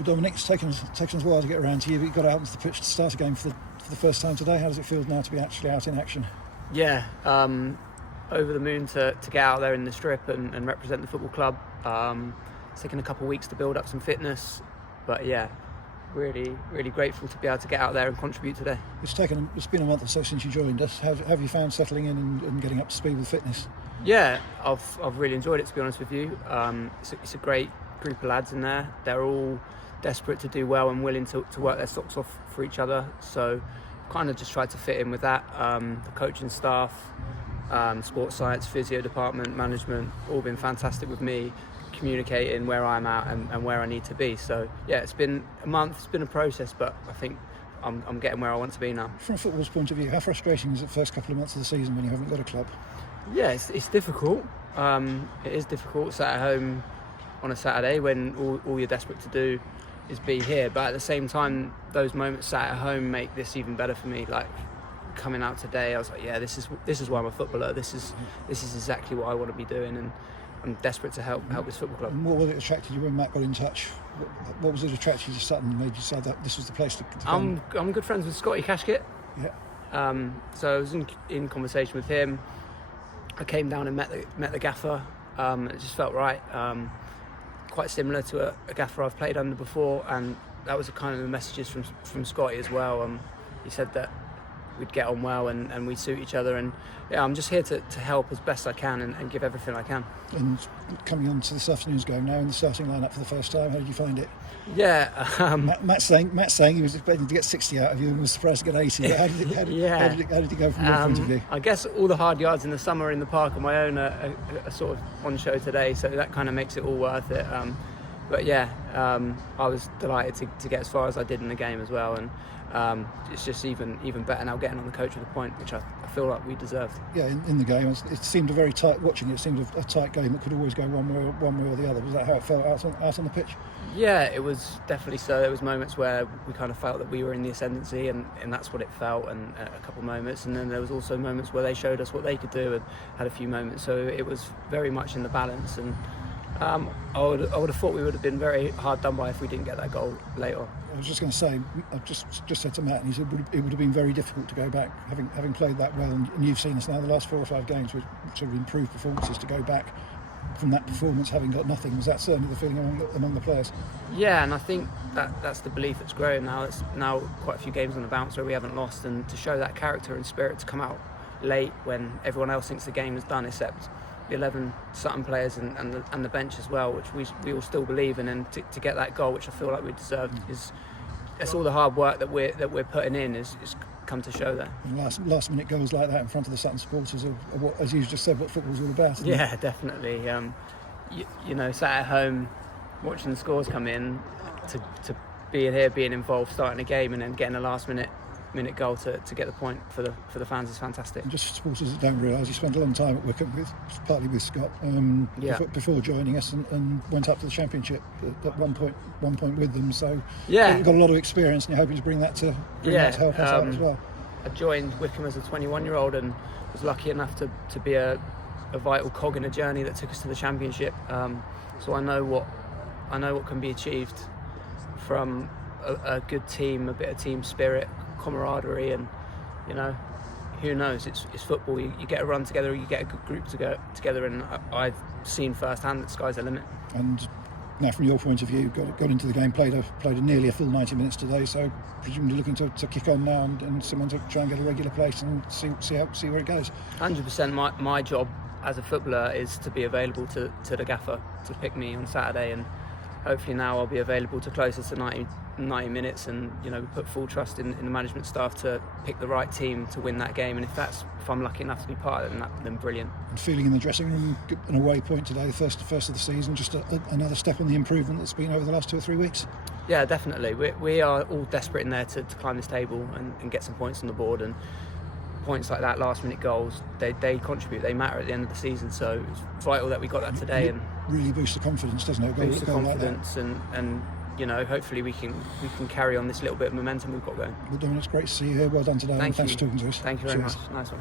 Well, Dominic, it's taken us a while to get around to you, but you got out onto the pitch to start a game for the first time today. How does it feel now to be actually out in action? Yeah, over the moon to get out there in the strip and represent the football club. It's taken a couple of weeks to build up some fitness, but yeah, really grateful to be able to get out there and contribute today. It's been a month or so since you joined us. How have you found settling in and getting up to speed with fitness? Yeah, I've really enjoyed it, to be honest with you. It's a great group of lads in there. They're all desperate to do well and willing to work their socks off for each other. So kind of just tried to fit in with that. The coaching staff, sports science, physio department, management, all been fantastic with me, communicating where I'm at and where I need to be. So yeah, it's been a month, it's been a process, but I think I'm getting where I want to be now. From a footballer's point of view, how frustrating is it the first couple of months of the season when you haven't got a club? Yeah, it's difficult. It is difficult, sat at home on a Saturday when all you're desperate to do is be here, but at the same time those moments sat at home make this even better for me. Like coming out today, I was like, yeah, this is why I'm a footballer. This is exactly what I want to be doing, and I'm desperate to help this football club. And what was it attracted you when Matt got in touch? What was it attracted you to Sutton and made you decide that this was the place to come? I'm good friends with Scotty Cashkit. Yeah. So I was in conversation with him. I came down and met the gaffer. It just felt right. Quite similar to a gaffer I've played under before, and that was kind of the messages from Scotty as well. He said that we'd get on well and we'd suit each other, and yeah, I'm just here to help as best I can and give everything I can. And coming on to this afternoon's game now in the starting lineup for the first time, how did you find it? Yeah, Matt's saying he was expecting to get 60 out of you and was surprised to get 80. How did it go from your point of view? I guess all the hard yards in the summer in the park on my own are sort of on show today, so that kind of makes it all worth it. But yeah, I was delighted to get as far as I did in the game as well, and it's just even better now getting on the coach with a point, which I feel like we deserved. Yeah, in the game, it seemed a very tight. Watching it seemed a tight game that could always go one way or the other. Was that how it felt out on the pitch? Yeah, it was definitely so. There was moments where we kind of felt that we were in the ascendancy, and that's what it felt, and a couple of moments, and then there was also moments where they showed us what they could do and had a few moments. So it was very much in the balance, and I would have thought we would have been very hard done by if we didn't get that goal later. I was just going to say, I just said to Matt, and he said it would have been very difficult to go back, having played that well, and you've seen us now the last 4 or 5 games with sort of improved performances, to go back from that performance having got nothing. Was that certainly the feeling among the players? Yeah, and I think that's the belief that's growing now. It's now quite a few games on the bounce where we haven't lost, and to show that character and spirit to come out late when everyone else thinks the game is done, except the 11 Sutton players and the bench as well, which we all still believe in, and to get that goal, which I feel like we deserved, it's all the hard work that we're putting in is come to show that. And last minute goals like that in front of the Sutton supporters are what, as you just said, what football's all about. Yeah, definitely. You know, sat at home watching the scores come in, to be here, being involved, starting a game, and then getting a last minute goal to get the point for the fans is fantastic. And just for supporters that don't realise, you spent a long time at Wycombe, partly with Scott, before joining us, and went up to the Championship at one point with them. So yeah, you've got a lot of experience, and you're hoping to bring that to help us out as well. I joined Wycombe as a 21-year-old and was lucky enough to be a vital cog in a journey that took us to the Championship. So I know what can be achieved from a good team, a bit of team spirit, camaraderie, and you know, who knows, it's football. You get a run together, you get a good group to go together, and I've seen firsthand that sky's the limit. And now, from your point of view, got into the game, played a nearly a full 90 minutes today, so presumably looking to kick on now and someone to try and get a regular place and see where it goes. 100%. My job as a footballer is to be available to the gaffer to pick me on Saturday, and hopefully now I'll be available to closer to 90 minutes, and you know, put full trust in the management staff to pick the right team to win that game. And if I'm lucky enough to be part of it, then brilliant. And feeling in the dressing room, an away point today, the first of the season, just another step on the improvement that's been over the last 2 or 3 weeks. Yeah, definitely. We are all desperate in there to climb this table and get some points on the board, and points like that, last minute goals, they contribute, they matter at the end of the season. So it's vital that we got that today, and really boosts the confidence, doesn't it? Boosts the confidence, like and you know, hopefully we can carry on this little bit of momentum we've got going. Well, Dominic, it's great to see you here. Well done today. Thanks for talking to us. Thank you very much. Nice one.